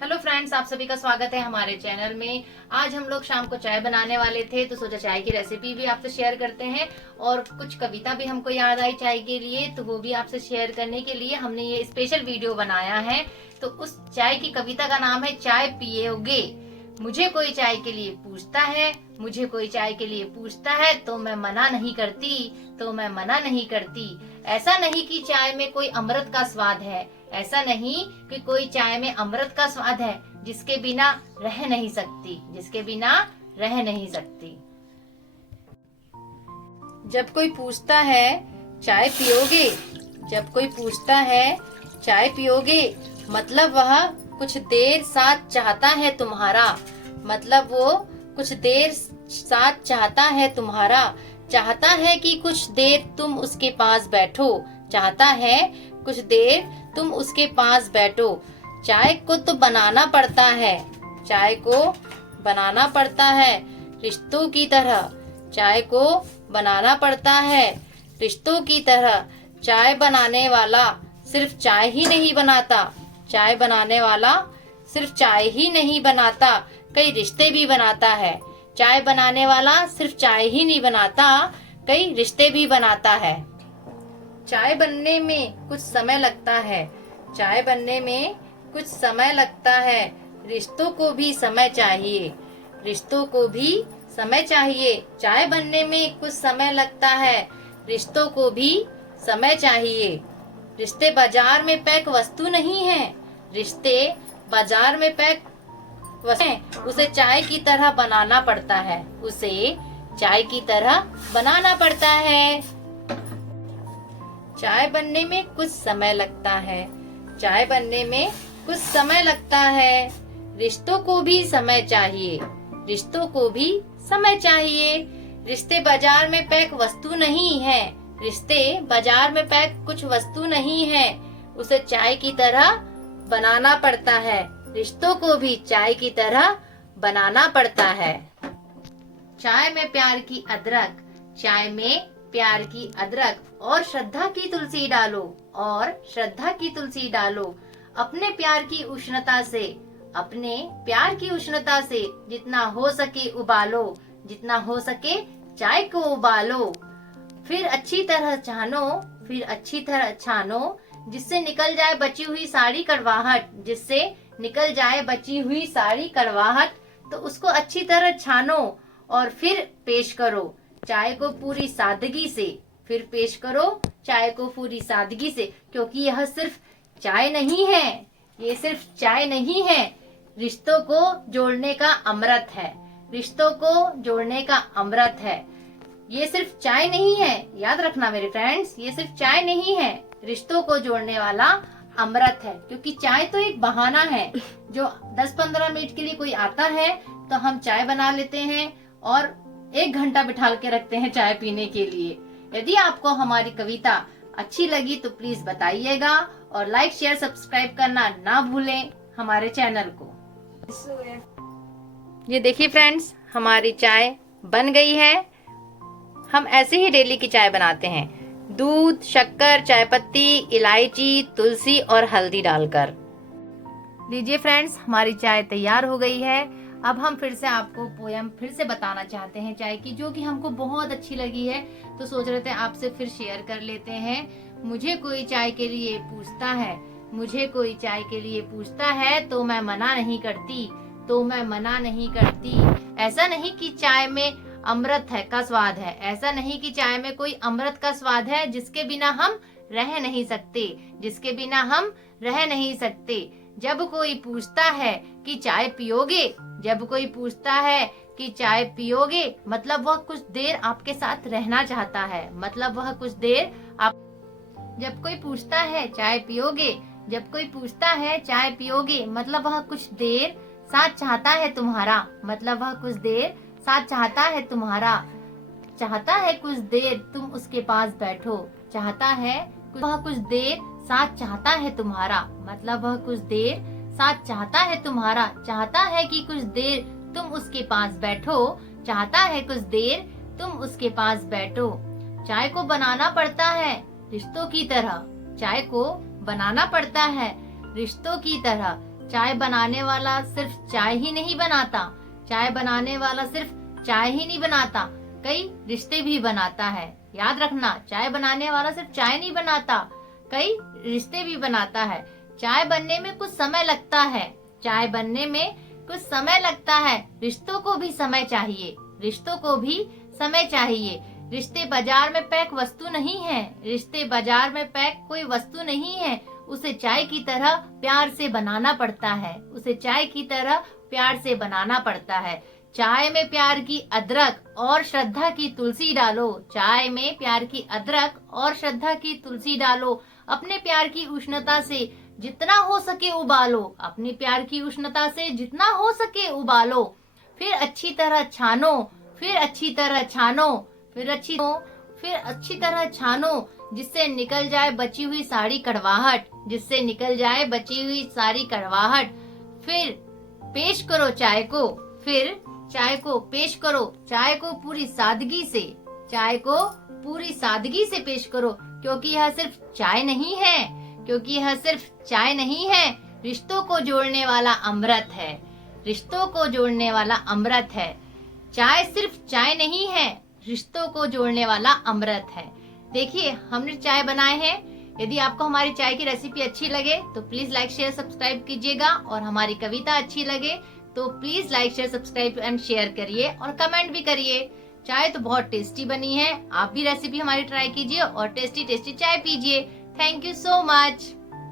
Hello friends, आप सभी का स्वागत है हमारे चैनल में। आज हम लोग शाम को चाय बनाने वाले थे तो सोचा चाय की रेसिपी भी आपसे शेयर करते हैं और कुछ कविता भी हमको याद आई चाय के लिए, तो वो भी आपसे शेयर करने के लिए हमने ये स्पेशल वीडियो बनाया है। तो उस चाय की कविता का नाम है चाय पियोगे। मुझे कोई चाय के लिए पूछता है, मुझे कोई चाय के लिए पूछता है तो मैं मना नहीं करती, तो मैं मना नहीं करती। ऐसा नहीं कि चाय में कोई अमृत का स्वाद है, ऐसा नहीं कि कोई चाय में अमृत का स्वाद है, जिसके बिना रह नहीं सकती, जिसके बिना रह नहीं सकती। जब कोई पूछता है चाय पियोगे, जब कोई पूछता है चाय पियोगे, मतलब वह कुछ देर साथ चाहता है तुम्हारा, मतलब वो कुछ देर साथ चाहता है तुम्हारा। चाहता है कि कुछ देर तुम उसके पास बैठो, चाहता है कुछ देर तुम उसके पास बैठो। चाय को तो बनाना पड़ता है, चाय को बनाना पड़ता है रिश्तों की तरह, चाय को बनाना पड़ता है रिश्तों की तरह। चाय बनाने वाला सिर्फ चाय ही नहीं बनाता, चाय बनाने वाला सिर्फ चाय ही नहीं बनाता, कई रिश्ते भी बनाता है। चाय बनाने वाला सिर्फ चाय ही नहीं बनाता, कई रिश्ते भी बनाता है। चाय बनने में कुछ समय लगता है, चाय बनने में कुछ समय लगता है, रिश्तों को भी समय चाहिए, रिश्तों को भी समय चाहिए। चाय बनने में कुछ समय लगता है, रिश्तों को भी समय चाहिए। रिश्ते बाजार में पैक वस्तु नहीं है, रिश्ते बाजार में पैक वस्तु, उसे चाय की तरह बनाना पड़ता है, उसे चाय की तरह बनाना पड़ता है। चाय बनने में कुछ समय लगता है, चाय बनने में कुछ समय लगता है, रिश्तों को भी समय चाहिए, रिश्तों को भी समय चाहिए। रिश्ते बाजार में पैक वस्तु नहीं है, रिश्ते बाजार में पैक कुछ वस्तु नहीं है, उसे चाय की तरह बनाना पड़ता है, रिश्तों को भी चाय की तरह बनाना पड़ता है। चाय में प्यार की अदरक, चाय में प्यार की अदरक और श्रद्धा की तुलसी डालो, और श्रद्धा की तुलसी डालो। अपने प्यार की उष्णता से, अपने प्यार की उष्णता से जितना हो सके उबालो, जितना हो सके चाय को उबालो। फिर अच्छी तरह छानो, फिर अच्छी तरह छानो, जिससे निकल जाए बची हुई सारी कड़वाहट, जिससे निकल जाए बची हुई सारी कड़वाहट। तो उसको अच्छी तरह छानो और फिर पेश करो चाय को पूरी सादगी से, फिर पेश करो चाय को पूरी सादगी से, क्योंकि यह सिर्फ चाय नहीं है, ये सिर्फ चाय नहीं है, रिश्तों को जोड़ने का अमृत है, रिश्तों को जोड़ने का अमृत है। ये सिर्फ चाय नहीं है, याद रखना मेरे फ्रेंड्स, ये सिर्फ चाय नहीं है, रिश्तों को जोड़ने वाला अमृत है। क्योंकि चाय तो एक बहाना है, जो 10-15 मिनट के लिए कोई आता है तो हम चाय बना लेते हैं और 1 घंटा बिठा के रखते हैं चाय पीने के लिए। यदि आपको हमारी कविता अच्छी लगी तो प्लीज बताइएगा और लाइक शेयर सब्सक्राइब करना ना भूलें हमारे चैनल को। ये देखिए फ्रेंड्स, हमारी चाय बन गई है। हम ऐसे ही डेली की चाय बनाते हैं, दूध, शक्कर, चाय पत्ती, इलायची, तुलसी और हल्दी डालकर। लीजिए फ्रेंड्स, हमारी चाय तैयार हो गई है। अब हम फिर से आपको पोयम फिर से बताना चाहते हैं चाय की, जो कि हमको बहुत अच्छी लगी है, तो सोच रहे थे आपसे फिर शेयर कर लेते हैं। मुझे कोई चाय के लिए पूछता है, मुझे कोई चाय के लिए पूछता है तो मैं मना नहीं करती, तो मैं मना नहीं करती। ऐसा नहीं कि चाय में अमृत है का स्वाद है, ऐसा नहीं कि चाय में कोई अमृत का स्वाद है जिसके बिना हम रह नहीं सकते, जिसके बिना हम रह नहीं सकते। जब कोई पूछता है कि चाय पियोगे, जब कोई पूछता है कि चाय पियोगे, मतलब वह कुछ देर आपके साथ रहना चाहता है, मतलब वह कुछ देर आप। जब कोई पूछता है चाय पियोगे, जब कोई पूछता है चाय पियोगे, मतलब वह कुछ देर साथ चाहता है तुम्हारा, मतलब वह कुछ देर साथ चाहता है तुम्हारा। चाहता है कुछ देर तुम उसके पास बैठो, चाहता है वह कुछ देर साथ चाहता है तुम्हारा, मतलब वह कुछ देर साथ चाहता है तुम्हारा। चाहता है कि कुछ देर तुम उसके पास बैठो, चाहता है कुछ देर तुम उसके पास बैठो। चाय को बनाना पड़ता है रिश्तों की तरह, चाय को बनाना पड़ता है रिश्तों की तरह। चाय बनाने वाला सिर्फ चाय ही नहीं बनाता, चाय बनाने वाला सिर्फ चाय ही नहीं बनाता, कई रिश्ते भी बनाता है। याद रखना, चाय बनाने वाला सिर्फ चाय नहीं बनाता, कई रिश्ते भी बनाता है। चाय बनने में कुछ समय लगता है, चाय बनने में कुछ समय लगता है, रिश्तों को भी समय चाहिए, रिश्तों को भी समय चाहिए। रिश्ते बाजार में पैक वस्तु नहीं है, रिश्ते बाजार में पैक कोई वस्तु नहीं है, उसे चाय की तरह प्यार से बनाना पड़ता है, उसे चाय की तरह प्यार से बनाना पड़ता है। चाय में प्यार की अदरक और श्रद्धा की तुलसी डालो, चाय में प्यार की अदरक और श्रद्धा की तुलसी डालो। अपने प्यार की उष्णता से जितना हो सके उबालो, अपने प्यार की उष्णता से जितना हो सके उबालो, फिर अच्छी तरह छानो, फिर अच्छी तरह छानो, फिर अच्छी तरह छानो, जिससे निकल जाए बची हुई सारी कड़वाहट, जिससे निकल जाए बची हुई सारी कड़वाहट। फिर पेश करो चाय को, फिर चाय को पेश करो, चाय को पूरी सादगी से, चाय को पूरी सादगी से पेश करो, क्योंकि यह सिर्फ चाय नहीं है, क्योंकि यह सिर्फ चाय नहीं है, रिश्तों को जोड़ने वाला अमृत है, रिश्तों को जोड़ने वाला अमृत है। चाय सिर्फ चाय नहीं है, रिश्तों को जोड़ने वाला अमृत है। देखिए, हमने चाय बनाए हैं। यदि आपको हमारी चाय की रेसिपी अच्छी लगे तो प्लीज लाइक शेयर सब्सक्राइब कीजिएगा, और हमारी कविता अच्छी लगे तो please like share subscribe and share करिए और कमेंट भी करिए। चाय तो बहुत टेस्टी बनी है, आप भी रेसिपी हमारी ट्राई कीजिए और टेस्टी टेस्टी चाय पीजिए। Thank you so much.